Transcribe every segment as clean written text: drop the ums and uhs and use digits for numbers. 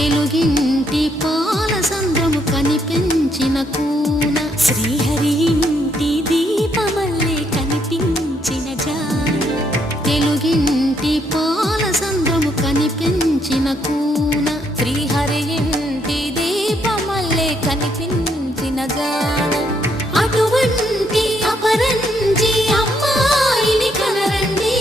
తెలుగింటి పాల సంద్రము కనిపించిన కూన శ్రీహరి ఇంటి దీపమల్లే కనిపించిన జాడ తెలుగింటి పాల సంద్రము కనిపించిన కూన శ్రీహరి ఇంటి దీపమల్లే కనిపించిన జాడ అటువంటి అపరంజి అమ్మాయిని కనరండి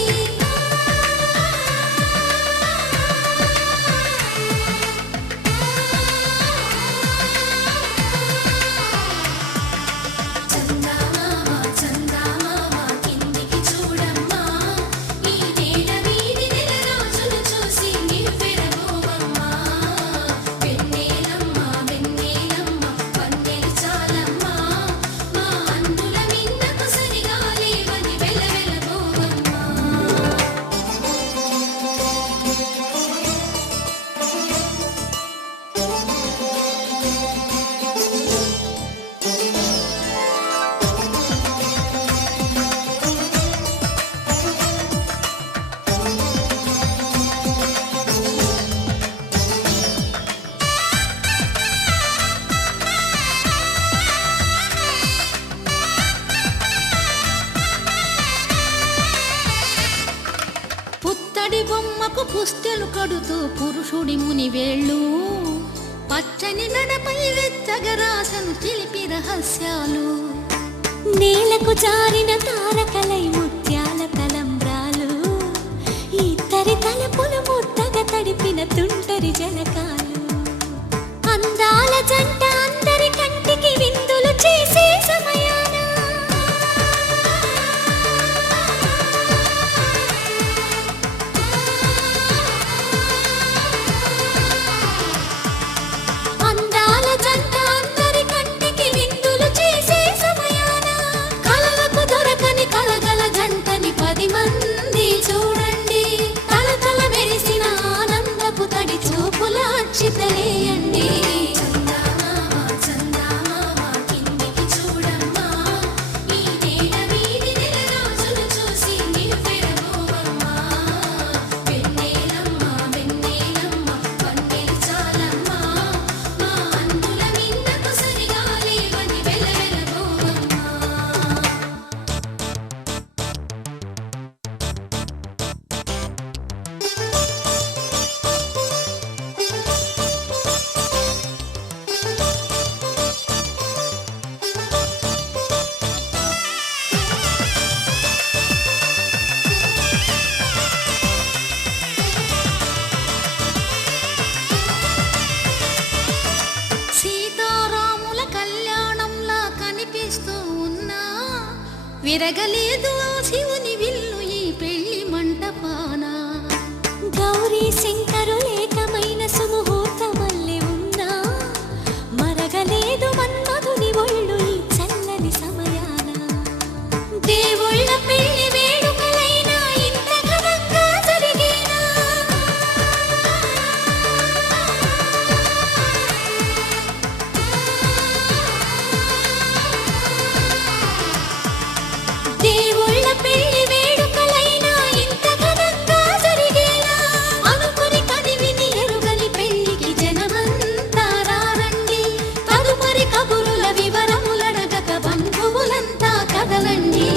పుత్తడి బొమ్మకు పుస్తెలు కడుతూ పురుషుడి ముని వేళ్ళు పచ్చని నడపై వెచ్చగరాసను చిలిపి రహస్యాలు నేలకు జారిన తారకలై ముత్యాల తలంబ్రాలు ఇద్దరి తలపులు ముద్దగా తడిపిన తుంటరి జలకాలు అందాల జంట అందరి కంటికి విందులు చేసే సమయాన అందాల జంట అందరి కంటికి విందులు చేసే సమయాన కలలకు దొరకని కలగల జంటని 10 మంది చూడండి తలతల మెరిసిన ఆనందపు తడి చూపుల అచ్చితలేయండి సీతారాముల కళ్యాణంలా కనిపిస్తూ ఉన్నా విరగలేదు ఆ శివుని విల్లు ఈ పెళ్లి మంటపాన గౌరీ శంకరులేకమైన సుముహూర్తమల్లె ఉన్నా మరగలేదు మన్మధుని ఒళ్ళు ఈ చల్లని సమయాన దేవుళ్ళ పెళ్లి వేడుకలైనా ఇంత ఘనంగా జరిగేనా దేవుళ్ళ పెళ్లి వేడుకలైనా ఇంత ఘనంగా జరిగేనా అనుకుని కదివిని ఎరుగని పెళ్లికి జనమంతా రారండి తదుపరి కబురుల వివరములడగక బంధువులంతా కదలండి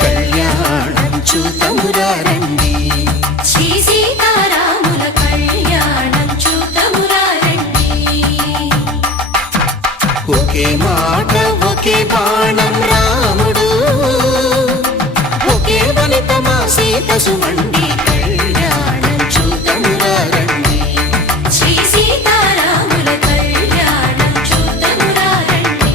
కళ్యాణం చూతమురారండి శ్రీ సీతారాముల కళ్యాణం చూతమురారండి ఒకే మాట ఒకే బాణం రాముడు ఒకే వనిత మా సీత సుమండి కళ్యాణం చూతమురారండి శ్రీ సీతారాముల కళ్యాణం చూతమురారండి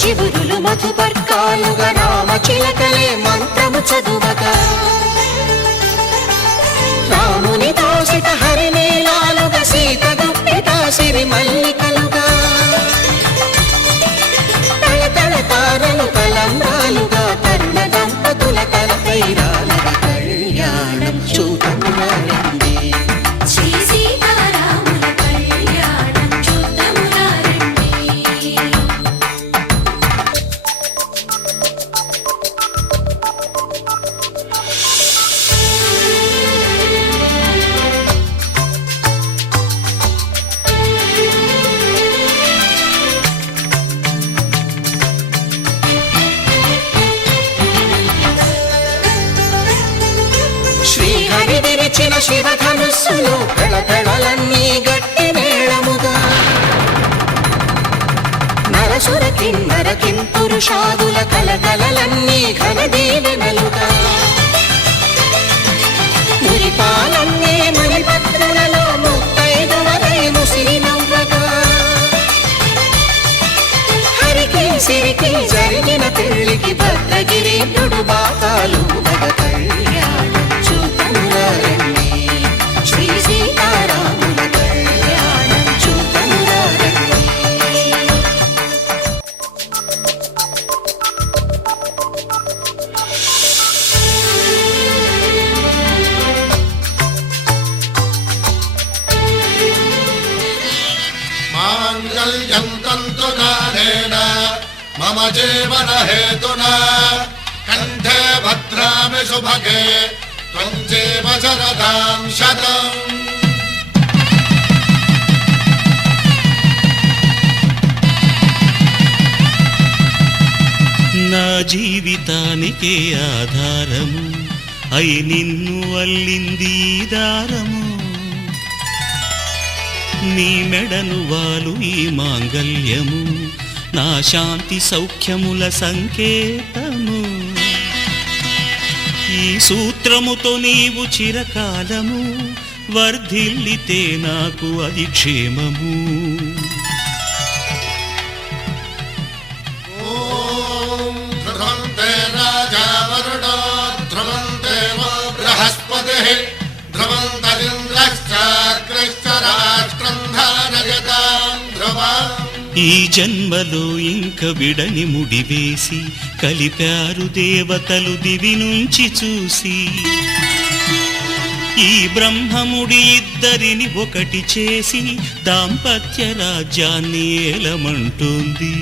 చివురులు మధుపర్కాలుగా రామ చిలకలే మంత్రము చదువగా రాముని దోసిట హరినీలాలుగా సీత గుప్పిట సిరి మల్లికలుగా తల తారలు తలంబ్రాలుగా తరుణ దంపతుల తలపైరాలుగా కళ్యాణం చూడమురారండి శ్రీ సీతారాముల కళ్యాణం చూద్దామురా రండి. శ్రీహరి విరిచిన శివధనుస్సులు పెళపెళలన్నీ గట్టి మేళముగా నరసుర కిన్నర కింపురుషాదుల కలకలలన్నీ ఘన దీవెనలుగా మురిపాలన్నీ మణిపత్రులలో ముత్తైదువలై ముసిరి నవ్వగా హరికి సిరికి జరిగిన పెళ్లికి భద్రగిరీంద్రుడు బాకాలు మగ కళ్యాణం చూడమురారండి శ్రీ సీతారాముల కళ్యాణం చూడమురారండి మాంగళ్యం తంతునానేన మమ జీవన హేతునా కంఠే భద్రామి శుభగే త్వం జీవ శరదాం శతం. నా జీవితానికే ఆధారము అయి నిన్ను అల్లింది ఈ దారము నీ మెడను వాలు ఈ మాంగల్యము నా శాంతి సౌఖ్యముల సంకేతము ఈ సూత్రముతో నీవు చిరకాలము వర్ధిల్లితే నాకు అది క్షేమము ఓం ధ్రువంతే రాజా వరుణో ధ్రువంతే వో బృహస్పతిః ధ్రువంతరింద్రశ్చాగ్రశ్చ రాష్ట్రం ధారయతాం ధ్రువం. ఈ జన్మలో ఇంక విడని ముడివేసి కలిపారు దేవతలు దివి నుంచి చూసి ఈ బ్రహ్మముడి ఇద్దరిని ఒకటి చేసి దాంపత్య రాజ్యాన్ని ఏలమంటోంది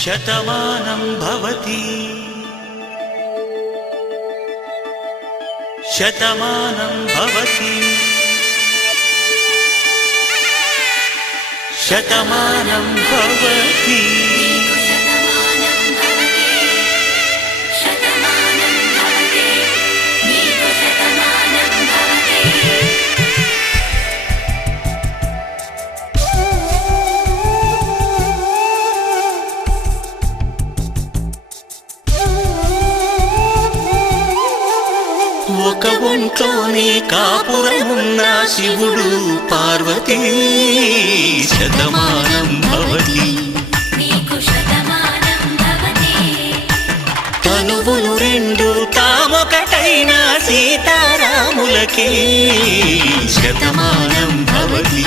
శతమానం భవతి శతమానం భవతి శతమానం భవతి నీకు శతమానం భవతి, శతమానం భవతి, నీకు శతమానం భవతి. ఒక ఒంట్లోనే కాపురమున్న శివుడు పార్వతీ శతమానం భవతి నీకు శతమానం భవతి, తనువులు రెండు తామొకటైన సీతారాములకి శతమానం భవతి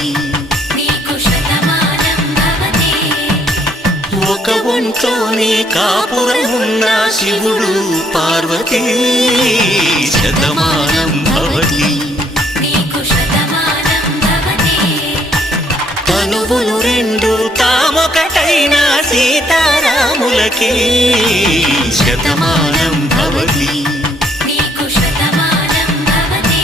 నీకు శతమానం భవతి, ఒక ఒంట్లోనే కాపురమున్న శివుడు పార్వతీ శతమానం భవతి నీకు శతమానం భవతి, తనువులు రెండు తామొకటైన సీతారాములకి శతమానం భవతి నీకు శతమానం భవతి.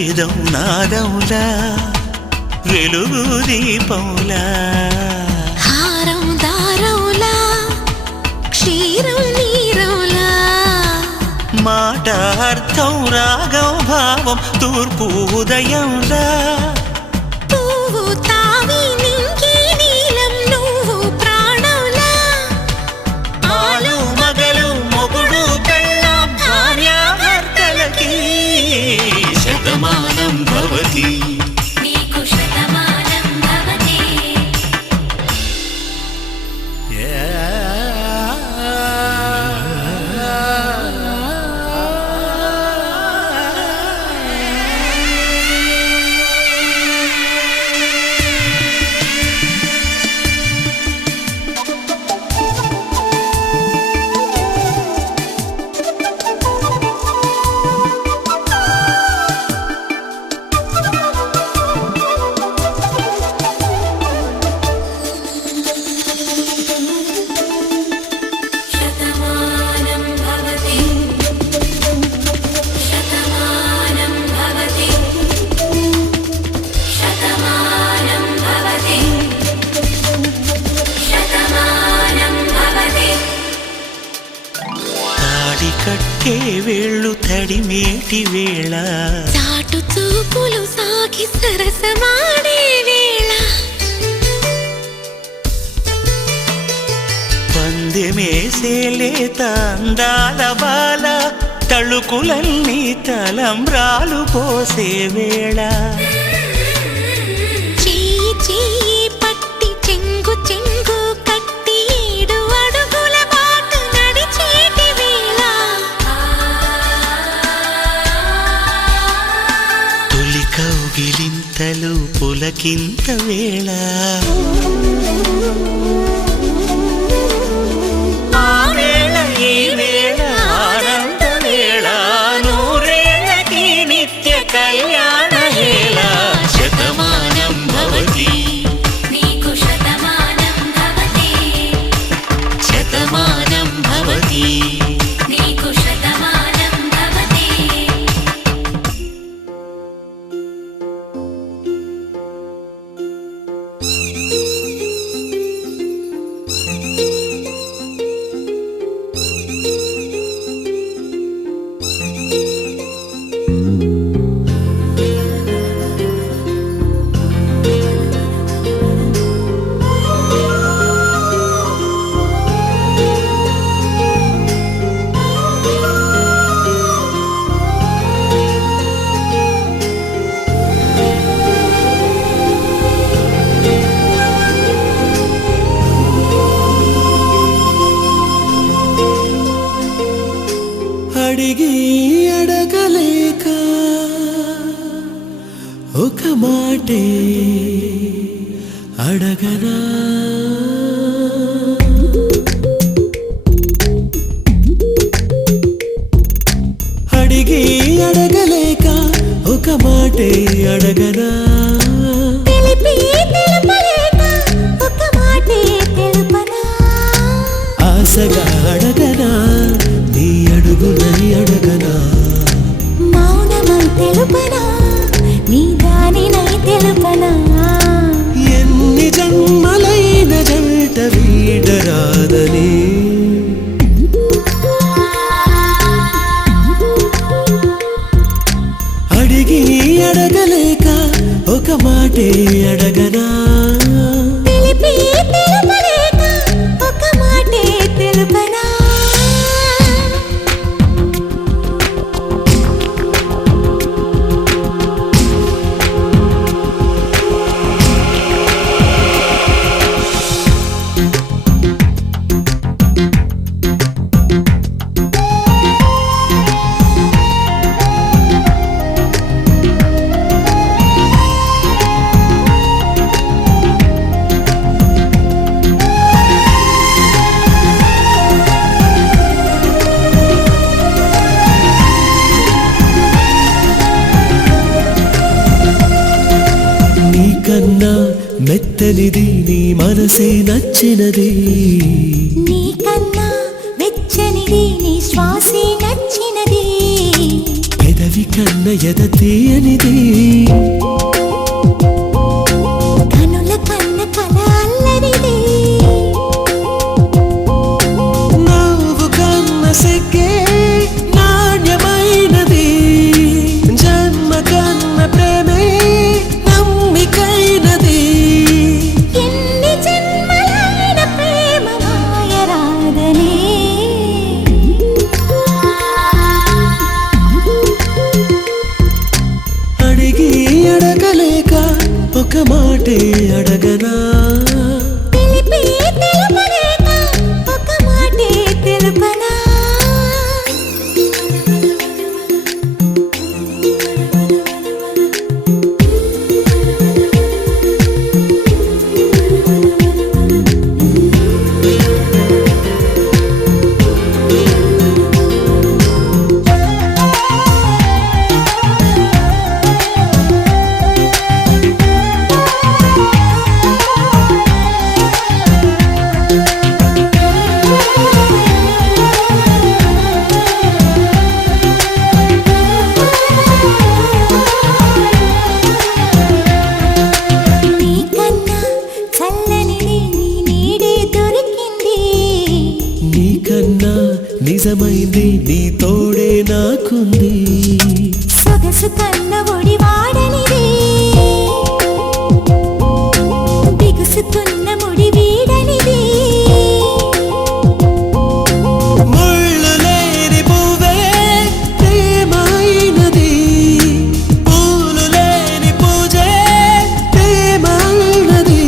వేదం నాదములా వెలుగు దీపములా హారం దారవులా క్షీరం నీరవులా మాట అర్థం రాగం భావం తూర్పు ఉదయంలా పువ్వు తావి నింగి నీలం నువ్వు ప్రాణంలా ఆలు మగలు మొగుడు పెళ్ళాం భార్యాభర్తలకి శతమానం భవతి నీకు శతమానం భవతి శతమానం భవతి శతమానం భవతి శతమానం భవతి శతమానం భవతి తాడి కట్టే వేళ్ళు తడిమేటి వేళ చాటు చూపులు సాగి సరసమాడే వేళ పందెమేసేలేత అందాల బాల తళుకులన్నీ తలంబ్రాలు పోసే వేళ చెయ్యి చెయ్యి పట్టి చెంగు చెంగు కట్టి 7 అడుగుల బాటు నడిచేటి వేళ తొలి కౌగిలింతలు పులకింత వేళ ఆ వేళ ఈ వేళ ఆనంద వేళ నూరేళ్ళకి నిత్య కళ్యాణ వేళ శతమానం భవతి నీకు శతమానం భవతి శతమానం భవతి నీకు శతమానం భవతి అడిగి అడగలేక ఒక మాటే అడగనా అడిగి అడగలేక ఒక మాటే అడగనా తెలిపి తెలుపలేక ఒక మాటే తెలుపనా ఆశగా అడగనా నీ అడుగునని అడగనా మౌనమై తెలుపనా నీ దానినై తెలుపనా ఎన్ని జన్మలైన జంట వీడరాదని అడిగి అడగలేక ఒక మాటే అడగనా తెలిపి తెలుపలేక ఒక మాటే తెలుపనా నీకన్నా మెత్తనిది నీ మనసే నచ్చినది నీకన్నా వెచ్చనిది నీ శ్వాసే నచ్చినది పెదవి కన్న ఎద తీయనిది కనుల కన్న కల అల్లరిది నవ్వు కన్న సిగ్గే నాణ్యమైనది జన్మ కన్న ప్రేమే నమ్మికైనది ఎన్ని జన్మలైన ప్రేమ మాయరాదనే అడిగి అడగలేక ఒక మాటే అడగనా తెలిపి తెలుపలేక ఒక మాటే తెలుపనా నీకన్నా చల్లనిది నీ నీడే దొరికింది నీకన్నా నిజమైంది నీ తోడే నాకుంది సొగసు కన్న ఒడి వాడనిది బిగుసుకున్న ముడి వీడనిది ముళ్ళు లేని పువ్వే ప్రేమైనది పూలు లేని పూజే ప్రేమైనది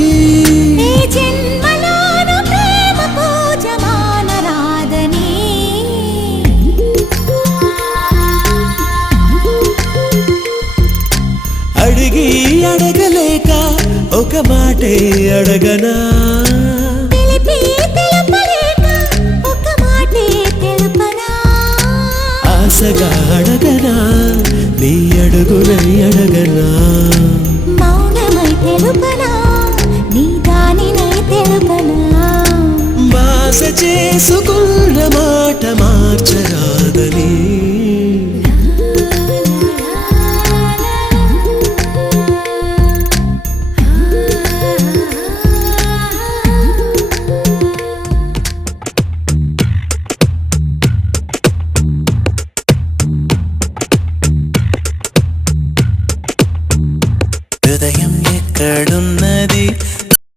ఈ జన్మలోను ప్రేమ పూజ మానరాదని అడిగి అడగలేక ఒక మాటే అడగనా తెలిపి తెలుపలేక ఒక మాటే తెలుపనా ఆశగా అడగనా నీ అడుగునై అడగనా మౌనమై తెలుపనా నీ దానినై తెలుపనా బాస చేసుకు